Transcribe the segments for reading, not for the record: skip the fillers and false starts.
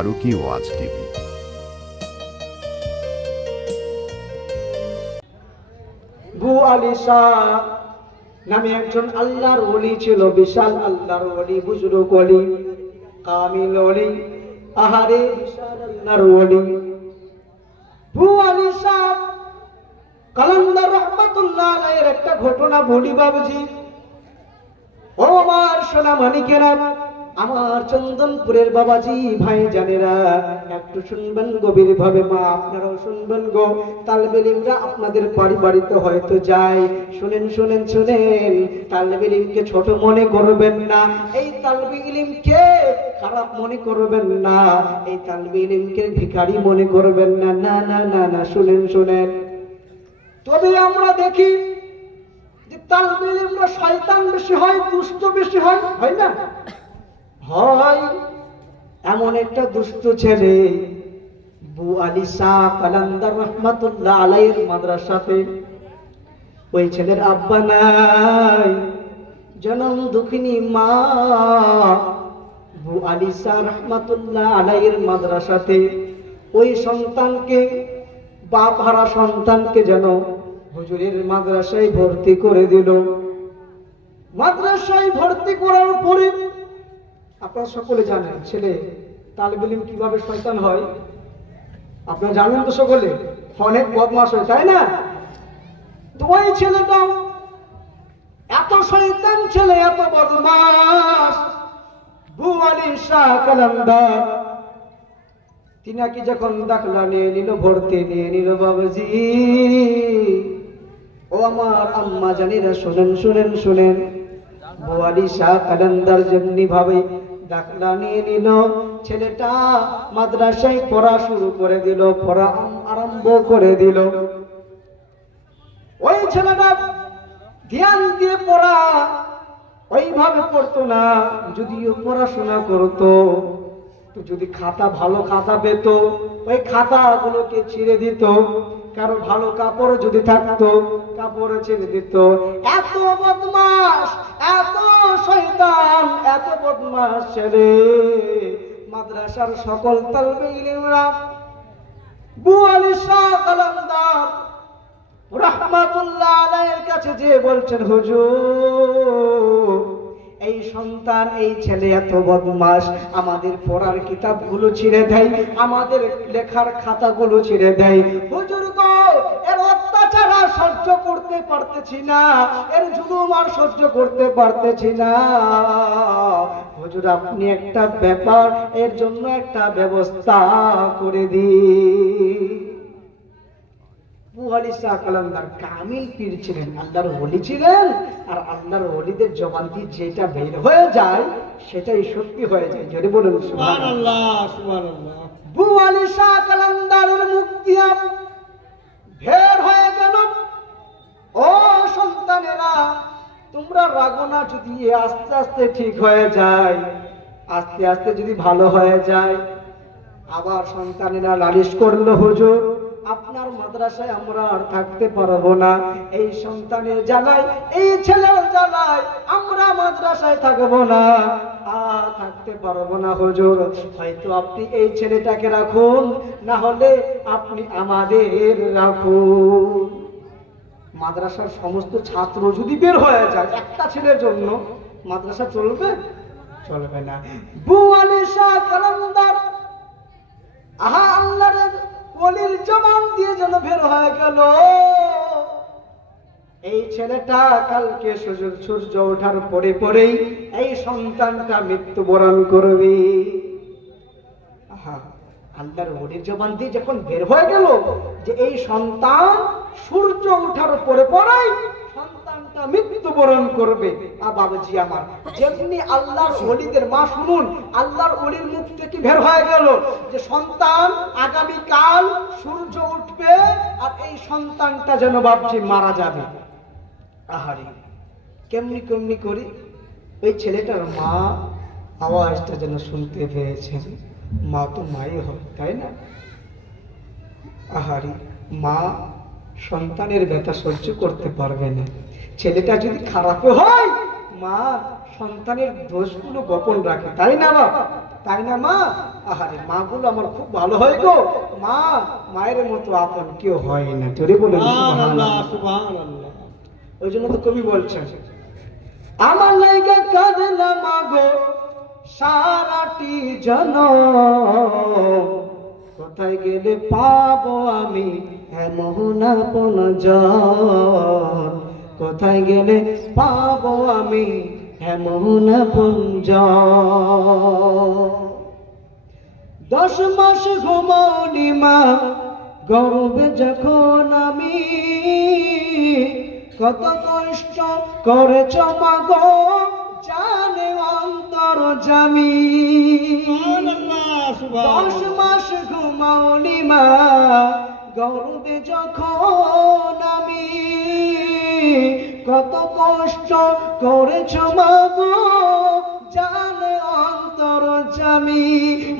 ফারুকী ওয়াজ TV. বু আলী শাহ নামে একজন আল্লাহর ওলি ছিল, বিশাল আল্লাহর ওলি, বুজুর্গ ওলি, কামিল ওলি, আহারে বিশাল আল্লাহর ওলি। বু আলী শাহ কালান্দার রহমাতুল্লাহ আলাইহির একটা ঘটনা বলি বাবুজি। ও আমার সোনা মানিকেরা, আমার চন্দনপুরের বাবাজি ভাই জানেরা, একটু শুনবেন গভীর ভাবে, মা আপনারাও শুনবেন গো। তালবে ইলমরা আপনাদের বাড়ি বাড়িতে হয়তো যায়, শুনেন শুনেন শুনেন। তালবে ইলমকে ছোট মনে করবেন না, এই তালবে ইলমকে খারাপ মনে করবেন না, এই তালবে ইলমকে ভিখারি মনে করবেন না। না না না না, শুনেন শুনেন। তবে আমরা দেখি যে তালবে ইলমরা শয়তান বেশি হয়, দুষ্ট বেশি হয়, হয় না? হয়। এমন একটা দুষ্ট ছেলে বু আলী শাহ কালান্দার রহমাতুল্লাহ আলাইহির মাদ্রাসাতে, ওই ছেলের আব্বা নাই, জনম দুঃখিনী মা। বু আলী শাহ রহমাতুল্লাহ আলাইহির মাদ্রাসাতে ওই সন্তানকে, বাপ হারা সন্তানকে যেন হুজুরের মাদ্রাসায় ভর্তি করে দিল। মাদ্রাসায় ভর্তি করার পরে আপনারা সকলে জানেন ছেলে তালেবে ইলম কিভাবে শয়তান হয়, আপনারা জানেন তো সকলে, অনেক বদমাশ হয়, তাই না? তো ওই ছেলেটাও এত শয়তান ছেলে, এত বদমাশ বু আলী শাহ কালান্দার, তিনাকে যখন দাখলা নিয়ে নিল, ভর্তি নিয়ে নিল বাবাজি, ও আমার আম্মা জানিরা শুনেন শুনেন শুনেন। বু আলী শাহ কালান্দার যেমনি ভাবে দাখলা নিয়ে নিল, ছেলেটা মাদ্রাসায় পড়া শুরু করে দিল, পড়া আরম্ভ করে দিল। ওই ছেলেটা ধ্যান দিয়ে পড়া ওইভাবে পড়তো না, যদিও পড়াশোনা করতো তো যদি খাতা, ভালো খাতা পেত, ওই খাতাগুলোকে ছিঁড়ে দিত। কারো ভালো কাপড় যদি থাকতো, কাপড় ছেড়ে দিত। এত বদমাশ, এত শয়তান, এত বদমাশ ছেলে। মাদ্রাসার সকল তালবে ইলমরা বু আলী শাহ কালান্দার রহমাতুল্লাহ আলাইহির কাছে যে বলছেন, হুজুর এই সন্তান, এই ছেলে এত বদমাশ, আমাদের পড়ার কিতাবগুলো ছিঁড়ে দেয়, আমাদের লেখার খাতাগুলো ছিঁড়ে দেয়। হুজুর গো, এর অত্যাচার আর সহ্য করতে পারতেছি না, এর জুলুম আর সহ্য করতে পারতেছি না। হুজুর আপনি একটা ব্যাপার, এর জন্য একটা ব্যবস্থা করে দিন। বু আলী শাহ কালান্দার কামিল পীর ছিলেন, আল্লাহর ওলি ছিলেন, আর আল্লাহর ওলিদের জবান দিয়ে যেটা বের হয়ে যায় সেটাই সত্যি হয়ে যায়। যদি বলুন সুবহানাল্লাহ সুবহানাল্লাহ। বু আলী শাহ কালান্দারের মুখ দিয়া বের হয়ে গেল, ও সন্তানেরা তোমরা রাগো না, যদি আস্তে আস্তে ঠিক হয়ে যায়, আস্তে আস্তে যদি ভালো হয়ে যায়। আবার সন্তানেরা লালিশ করলো, হুজুর আপনার মাদ্রাসায় আমরা আর থাকতে পারবো না, এই সন্তানের জ্বালায়, এই ছেলের জ্বালায় আমরা মাদ্রাসায় থাকবো না, আর থাকতে পারবো না হুজুর। হয়তো আপনি এই ছেলেটাকে রাখুন, না হলে আপনি আমাদের রাখুন। মাদ্রাসার সমস্ত ছাত্র যদি বের হয়ে যায় একটা ছেলের জন্য, মাদ্রাসা চলবে? চলবে না। বু আলী শাহ কালান্দার আহা আল্লাহর ওলির জবান দিয়ে যেন বের হয়ে গেল, এই ছেলেটা কালকে সূর্য ওঠার পরে পরেই এই সন্তানটা মৃত্যুবরণ করবে। আহা আল্লাহর ওলির জবান দিয়ে যখন বের হয়ে গেল যে এই সন্তান সূর্য ওঠার পরে পরেই সন্তানটা মৃত্যুবরণ করবে, বাবাজি আমার, যেমনি আল্লাহর ওলিদের, মা শুনুন, আল্লাহর ওলির মুখ থেকে বের হয়ে গেল যে সন্তান আগামী কাল সূর্য উঠবে আর এই সন্তানটা যেন বাপজি মারা যাবে। আহারে কেমনি কেমনি করি ওই ছেলেটার মা আওয়াজটা যেন শুনতে পেয়েছেন। মা তো মাই হয়, তাই না? আহারে মা সন্তানের ব্যথা সহ্য করতে পারবে না। ছেলেটা যদি খারাপ হয় মা সন্তানের দোষগুলো গোপন রাখে, তাই না বাবা? তাই না মা? আহারে মাগুলো আমার খুব ভালো হয় গো। মা মায়ের মতো আপন কেউ হয় না। জোরে বলুন সুবহানাল্লাহ, সুবহানাল্লাহ। ওই জন্য তো কবি বলছেন, আমার লাইগা কাঁদে না মাগো সারাটি জনম, কোথায় গেলে পাবো আমি এমন আপনজন, কোথায় গেলে পাবো আমি এমন আপনজন। 10 মাস ঘুমাওনি মা গর্ভে যখন আমি, কত কষ্ট করেছ মা গো জানে অন্তর্যামী। 10 মাস ঘুমাওনি মা গর্ভে যখন আমি, কত কষ্ট করেছ মা গো জানে অন্তর্যামী।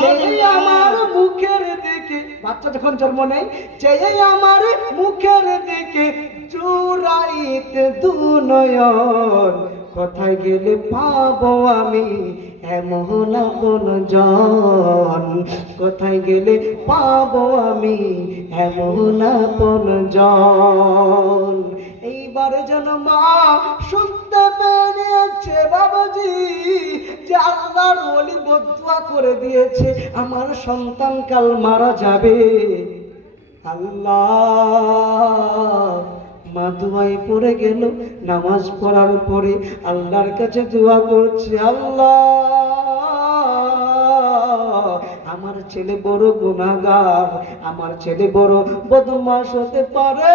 যে আমার মুখের দিকে, বাচ্চা যখন জন্ম নেয়, যে আমার মুখের দিকে জুড়াইতে দুনয়ন, কোথায় গেলে পাবো আমি এমন আপনজন, কোথায় গেলে পাবো আমি এমন আপনজন। এইবার যেন মা শুনতে পেরেছে বাবাজি যে আল্লাহর ওলি বদুয়া করে দিয়েছে আমার সন্তান কাল মারা যাবে। আল্লাহ, মা দুয়ায় পড়ে গেল। নামাজ পড়ার পরে আল্লাহর কাছে দোয়া করছে, আল্লাহ আমার ছেলে বড় গুনাহগার, আমার ছেলে বড় বদমাশ হতে পারে।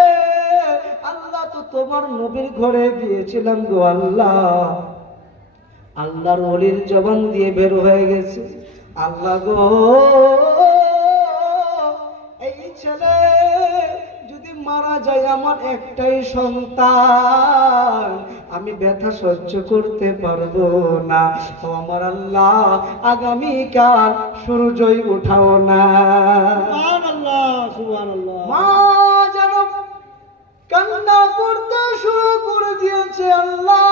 আল্লাহ তো তোমার নবীর ঘরে গিয়েছিলাম গো আল্লাহ। আল্লাহর ওলির জবান দিয়ে বের হয়ে গেছে, আল্লাহ গো এই ছেলে যদি মারা যায় আমার একটাই সন্তান, আমি ব্যথা সহ্য করতে পারবো না। ও আমার আল্লাহ, আগামীকাল সূর্যই উঠাও না। সুবহানাল্লাহ, সুবহানাল্লাহ। মা যেন কান্না করতে শুরু করে দিয়েছে। আল্লাহ,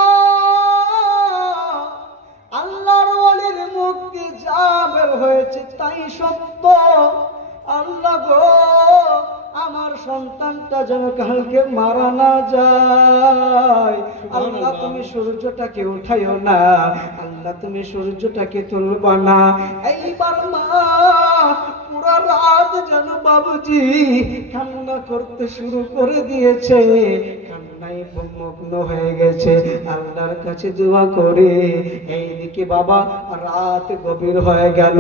আল্লাহর ওলির মুক্তি যা বের হয়েছে তাই সত্য। আল্লাহ গো, আমার সন্তানটা যেন কালকে মারা না যায়। আল্লাহ তুমি সূর্যটাকে উঠাইও না, আল্লাহ তুমি সূর্যটাকে তুলবা না। এইবার মা পুরা রাত যেন বাবুজি কান্না করতে শুরু করে দিয়েছে, কান্নায় মগ্ন হয়ে গেছে, আল্লাহর কাছে দোয়া করে। এইদিকে বাবা রাত গভীর হয়ে গেল,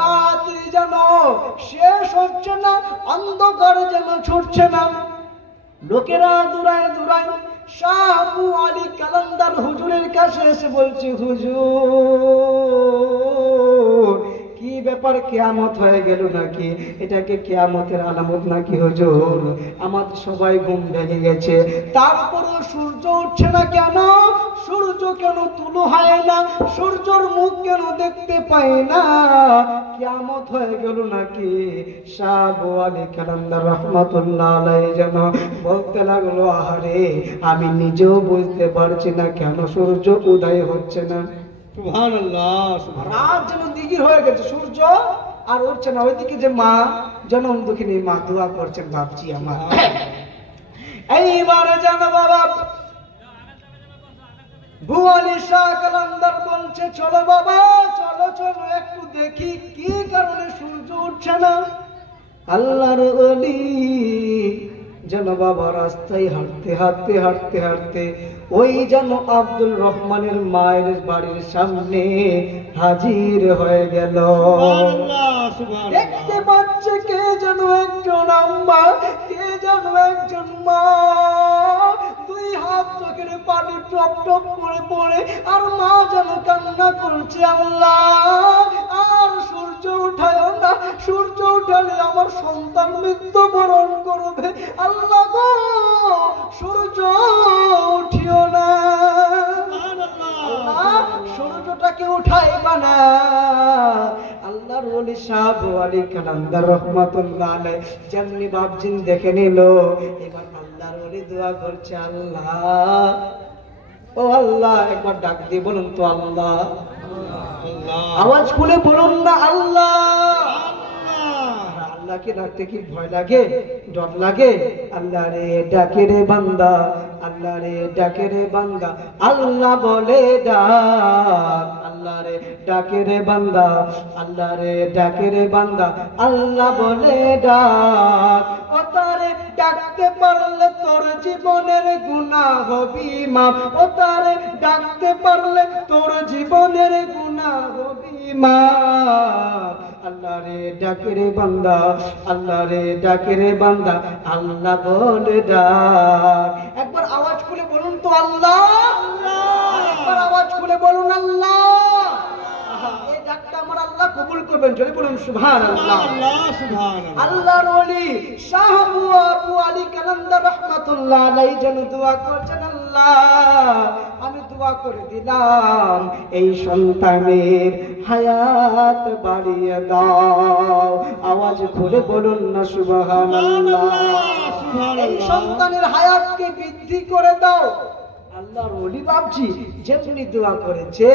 রাত যেন শেষ হচ্ছে না, অন্ধকার যেন ছুটছে না। লোকেরা দূরায় দূরায় শাহ আবু আলী কালান্দার হুজুরের কাছে এসে বলছে, হুজুর কি ব্যাপার, কিয়ামত হয়ে গেল নাকি? এটাকে কিয়ামতের আলামত নাকি হুজুর? আমাদের সবাই ঘুম ভেঙে গেছে, তারপরও সূর্য উঠছে না কেন? সূর্য কেন তুলো হয় না? সূর্যর মুখ কেন দেখতে পাই না? কিয়ামত হয়ে গেল নাকি? শাহ আবু আলী কালান্দার রাহমাতুল্লাহ আলাইহি যেন বলতে লাগলো, আহারে আমি নিজেও বুঝতে পারছি না কেন সূর্য উদয় হচ্ছে না। সুবহানাল্লাহ, রাত যেন দিগির হয়ে গেছে, সূর্য আর উঠছে না। ওইদিকে যে মা জনম দুঃখিনী মা দোয়া করছেন, ভাবছি আমার এইবারে যেন বাবা বুয়ালি শাহ কালান্দার বলছে, চলো বাবা চলো চলো একটু দেখি কি কারণে সূর্য উঠছে না। আল্লাহর ওলি যেন বাবা রাস্তায় হাঁটতে হাঁটতে হাঁটতে হাঁটতে ওই যেন আব্দুল রহমানের মায়ের বাড়ির সামনে হাজির হয়ে গেল। দেখতে পাচ্ছে কে যেন একজন আম্মা, কে যেন একজন মা, দুই হাত চোখের পানি টপ টপ করে পড়ে, আর মা যেন কান্না করছে, আল্লাহ আর সূর্য উঠায় না, সূর্য উঠালে আমার সন্তান মৃত্যুবরণ করবে। আল্লাহ গো সূর্য উঠিও না, সূর্যটাকে উঠাইবা না। আল্লাহর ওলি শাহ আবু আলী কালান্দার রাহমাতুল্লাহ আলাইহি যেমনি ভাবছেন দেখে নিল। এবার আল্লাহর ওলি দোয়া করছে, আল্লাহ ও আল্লাহ, একবার ডাক দিয়ে বলুন তো আল্লাহ। আওয়াজ খুলে বলুন না আল্লাহ। আল্লাহকে ডাকতে কি ভয় লাগে, ডর লাগে? আল্লাহ রে ডাকে রে বান্দা, আল্লাহ রে ডাকে রে বান্দা, আল্লাহ বলে ডাক। আল্লাহ রে ডাকে রে বান্দা, আল্লাহ রে ডাকে রে বান্দা, আল্লাহ বলে ডাক। ও তারে ডাকতে পারলে তোর জীবনের গুনাহ হবি মাফ। ও তারে ডাকতে পারলে তোর জীবনের গুনাহ হবি মাফ। আল্লাহ রে ডাকে রে বান্দা, আল্লাহ রে ডাকে রে বান্দা, আল্লাহ বলে ডাক। একবার আওয়াজ খুলে বলুন তো আল্লাহ। একবার আওয়াজ খুলে বলুন আল্লাহ। এই ডাকটা আমার আল্লাহ কবুল করবেন, যদি বলুন সুবহানাল্লাহ। আল্লাহর ওলি শাহ আবু আলী কালান্দার রাহমাতুল্লাহ আলাইহি যেন দোয়া করছেন, আল্লাহ আমি দোয়া করে দিলাম এই সন্তানের হায়াত বাড়িয়ে দাও। আওয়াজ খুলে বলুন না সুবহানাল্লাহ। এই সন্তানের হায়াতকে বৃদ্ধি করে দাও। আল্লাহর ওলি বাপজি যেমনি দোয়া করেছে,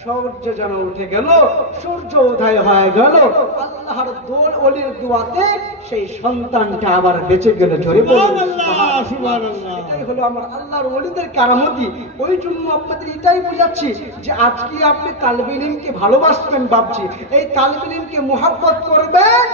সূর্য যেন উঠে গেল, সূর্য উদয় হয়ে গেল। আল্লাহর ওলির দোয়াতে সেই সন্তানটা আবার বেঁচে গেল। জোরে বলুন সুবহানাল্লাহ। এটাই হলো আমার আল্লাহর ওলিদের কারামতি। ওই জন্য আপনাদের এটাই বুঝাচ্ছি যে আজকে আপনি তালিবে ইলমকে ভালোবাসবেন বাপজি, এই তালিবে ইলমকে মুহাব্বত করবেন,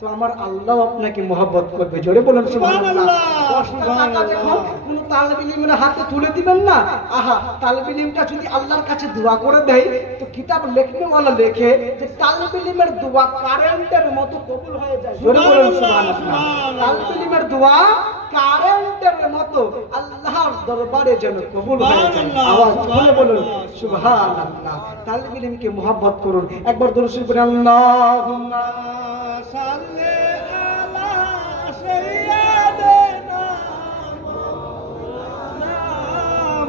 তো আমার আল্লাহ আপনাকে মহব্বত করবে। জোরে বলুন সুবহানাল্লাহ। 10 টাকা দেখো কোন তালিবে ইলমের হাতে তুলে দিবেন না। আহা, তালিবে ইলমটা যদি আল্লাহর কাছে দোয়া করে দেয়, তো কিতাব লেখনেওয়ালা লেখে যে তালিবে ইলমের দোয়া কারেন্টের মতো কবুল হয়ে যায়। জোরে বলুন সুবহানাল্লাহ। তালিবে ইলমের দোয়া কারেন্টের মতো আল্লাহর দরবারে যেন কবুল হয়ে যায়। আওয়াজ খুলে বলুন সুবহানাল্লাহ। তালিবে ইলমকে মহব্বত করুন। একবার দরুদ শরীফ পড়ুন, আল্লাহুম্মা সাল্লি আলা সাইয়্যিদিনা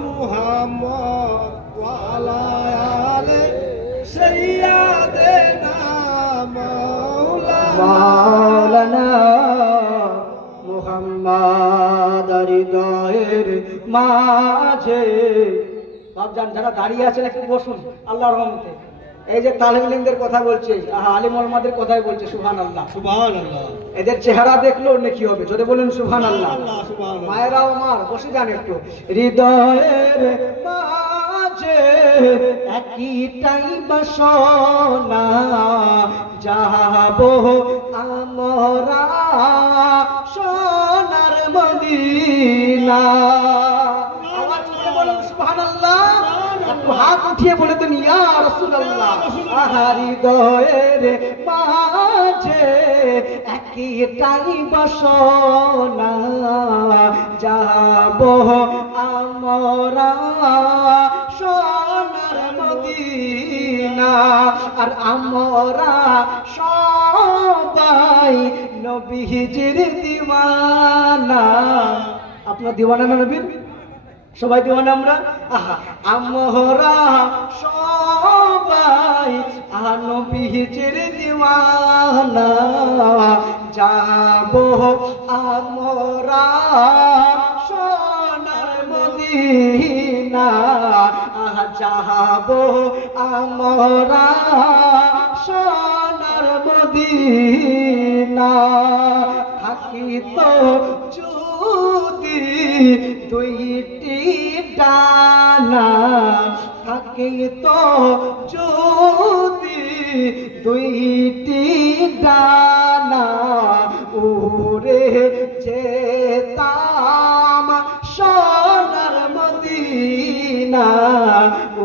মুহাম্মদ ওয়া আলা আলি সাইয়্যিদিনা মাওলানা মুহাম্মদ হৃদয়ের মাঝে। বাপজান যারা দাঁড়িয়ে আছেন একটু বসুন আল্লাহর রহমতে। এই যে তালিবে ইলমদের কথা বলছে, আলিম ওলামাদের কথাই বলছে, সুবহানাল্লাহ সুবহানাল্লাহ। এদের চেহারা দেখলো নেকি হবে, যদি বলেন সুবহানাল্লাহ। মায়েরাও আমার বসে যান একটু। হৃদয়ের মাঝে একটাই বাসনা, যাবো আমরা সোনার মদিনা। আওয়াজ করে বলেন সুবহানাল্লাহ। হাত উঠিয়ে বলে দেন ইয়া রাসূলুল্লাহ। হৃদয়ের মাঝে একটাই বাসনা, যাবো আমরা সোনার মদিনা। আর আমরা সবাই নবীজির দিওয়ানা। আপনার দিওয়ানা না নবীর? সবাই দিওয়ানা আমরা। আমরা সবাই নবীজির দিওয়ানা, যাবো আমরা সোনার মদিনা। যাবো আমরা সোনার মদিনা। থাকিত যদি দুইটি ডানা, থাকিত যদি দুইটি ডানা, উড়ে যেতাম সোনার মদিনা,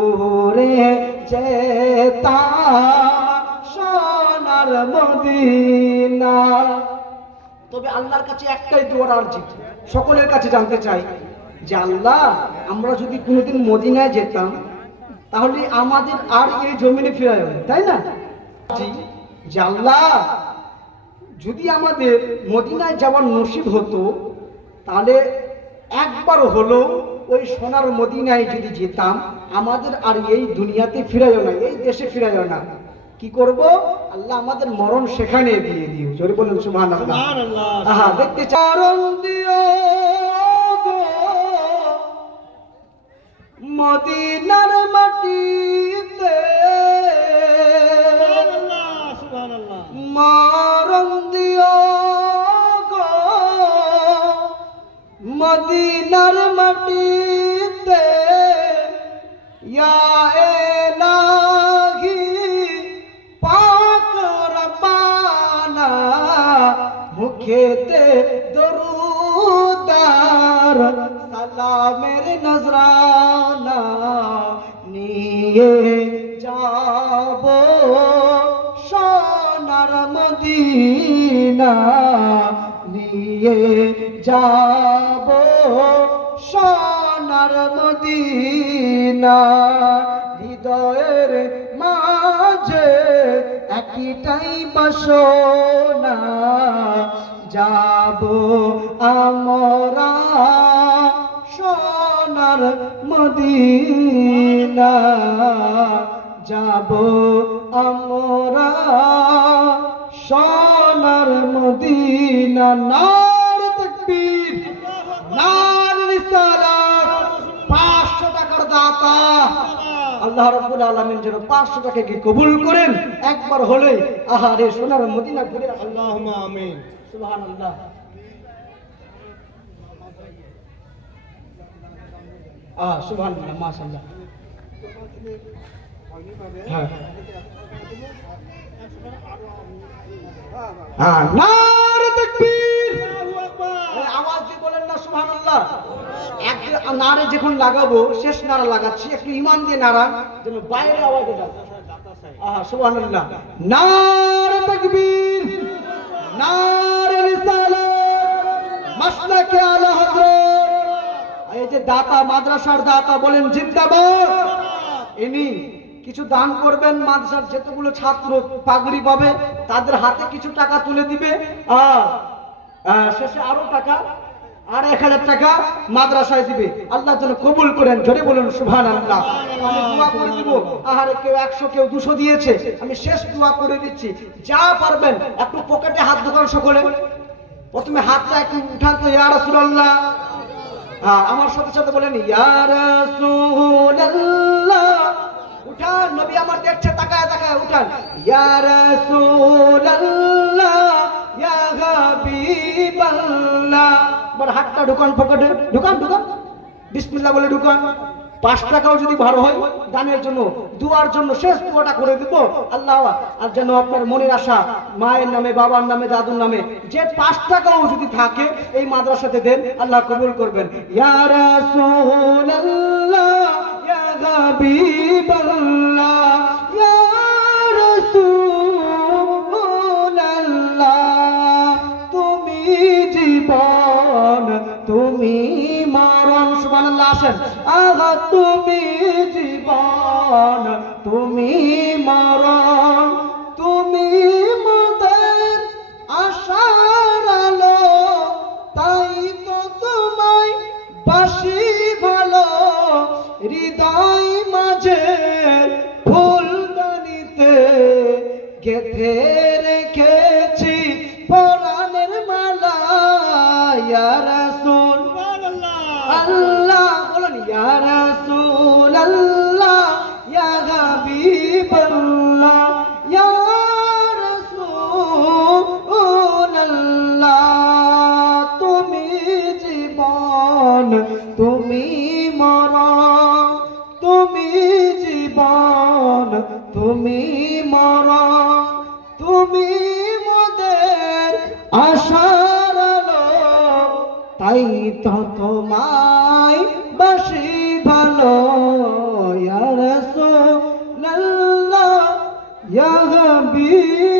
উড়ে যেতাম সোনার মদিনা। তবে আল্লাহর কাছে একটাই দোয়ার আরজি, সকলের কাছে জানতে চাই যে আল্লাহ, আমরা যদি কোনোদিন মদিনায় যেতাম তাহলে আমাদের আর এই জমিনে ফিরে যাবে, তাই না? যে আল্লাহ, যদি আমাদের মদিনায় যাওয়ার নসিব হতো, তাহলে একবার হলো ওই সোনার মদিনায় যদি যেতাম, আমাদের আর এই দুনিয়াতে ফিরে যাবে না, এই দেশে ফিরে যাবে না। কি করব? আল্লাহ আমাদের মরণ সেখানে দিয়ে দিও। জোরে বলুন সুবহানাল্লাহ। আহা, দেখতে চারণ দিও গো মদিনার মাটিতে মরণ দিও গো, মদিনার মাটিতে ইয়া ইলাহি পাক রব্বানা, মুখেতে দরুদার সালামের নজরানা নিয়ে যাব সোনার মদিনা, নিয়ে যাব সোনার মদিনা। হৃদয়ের মাঝে একটাই বাসনা, যাব আমরা সোনার মদিনা, যাব আমরা সোনার মদিনা। নারে তাকবীর, নারে রিসালাত। 500 টাকার দাতা আল্লাহ রাব্বুল আলামিন যেন 500 টাকাকে কবুল করেন। একবার হলে আহারে সোনার মদিনা ঘুরে আসুন। আল্লাহুম্মা আমিন। সুবহানাল্লাহ। সুবহানাল্লাহ, মাশাআল্লাহ। নারে তাকবীর, আওয়াজ দিয়ে বলেন না সুবহানাল্লাহ। এক নারে যখন লাগাবো, শেষ নারা লাগাচ্ছি, একটু ঈমান দিয়ে নারা যেন বাইরে আওয়াজ ওঠে। সুবহানাল্লাহ। নারে তাকবীর, নারে রিসালাত, মাসলাকে আলা হযরত। এই যে দাতা, মাদ্রাসার দাতা বলেন জিন্দাবাদ। ইনি কিছু দান করবেন, মাদ্রাসার যতগুলো ছাত্র পাগড়ি পাবে তাদের হাতে কিছু টাকা তুলে দিবে, আর শেষে আরো টাকা, আর 1000 টাকা মাদ্রাসায় দিবে। আল্লাহ যেন কবুল করেন। জোরে বলুন সুবহানাল্লাহ। আমি দোয়া করে দিব। আহারে কেউ 100, কেউ 200 দিয়েছে, আমি শেষ দোয়া করে দিচ্ছি। যা পারবেন একটু পকেটে হাত ঢোকান সকলে। প্রথমে হাতটা একটু উঠান তো, ইয়া রাসূলুল্লাহ। আমার সাথে সাথে বলেন ইয়া রাসূলুল্লাহ। উঠান, নবী আমার দেখছে, তাকায় তাকায় উঠান। ইয়া রাসূলুল্লাহ, ইয়া হাবিবাল্লাহ। বল হাতটা ঢোকান পকেটে, ঢোকান ঢোকান, বিসমিল্লাহ বলে ঢোকান। 5 টাকাও যদি ভালো হয় দানের জন্য, দুয়ার জন্য শেষ দুয়াটা করে দিব। আল্লাহ আর যেন আপনার মনের আশা, মায়ের নামে, বাবার নামে, দাদুর নামে যে 5 টাকাও যদি থাকে এই মাদ্রাসাতে দেন, আল্লাহ কবুল করবেন। ইয়া রাসূলুল্লাহ, ইয়া হাবিবাল্লাহ, ইয়া রাসূলুল্লাহ। তুমি জীবন, তুমি মরণ। সুবহানাল্লাহ। আসেন। আহা তুমি জীবন, তুমি মরণ, তুমি মোদের আশার আলো, তাই তো তোমায় বাসি ভালো। হৃদয় মাঝে ফুলদানিতে গেঁথে রেখেছি পরাণের মালা। ইয়া রাসূল আল্লাহ, বলেন ইয়া রাসূলুল্লাহ, ইয়া হাবিবাল্লাহ, ইয়া রাসূলুল্লাহ। তুমি জীবন, তুমি মরণ, তুমি জীবন, তুমি মরণ, তুমি মোদের আশার আলো, তাই তো তোমায় বাসি ভালো। ইয়া রাসূলুল্লাহ, ইয়া হাবিব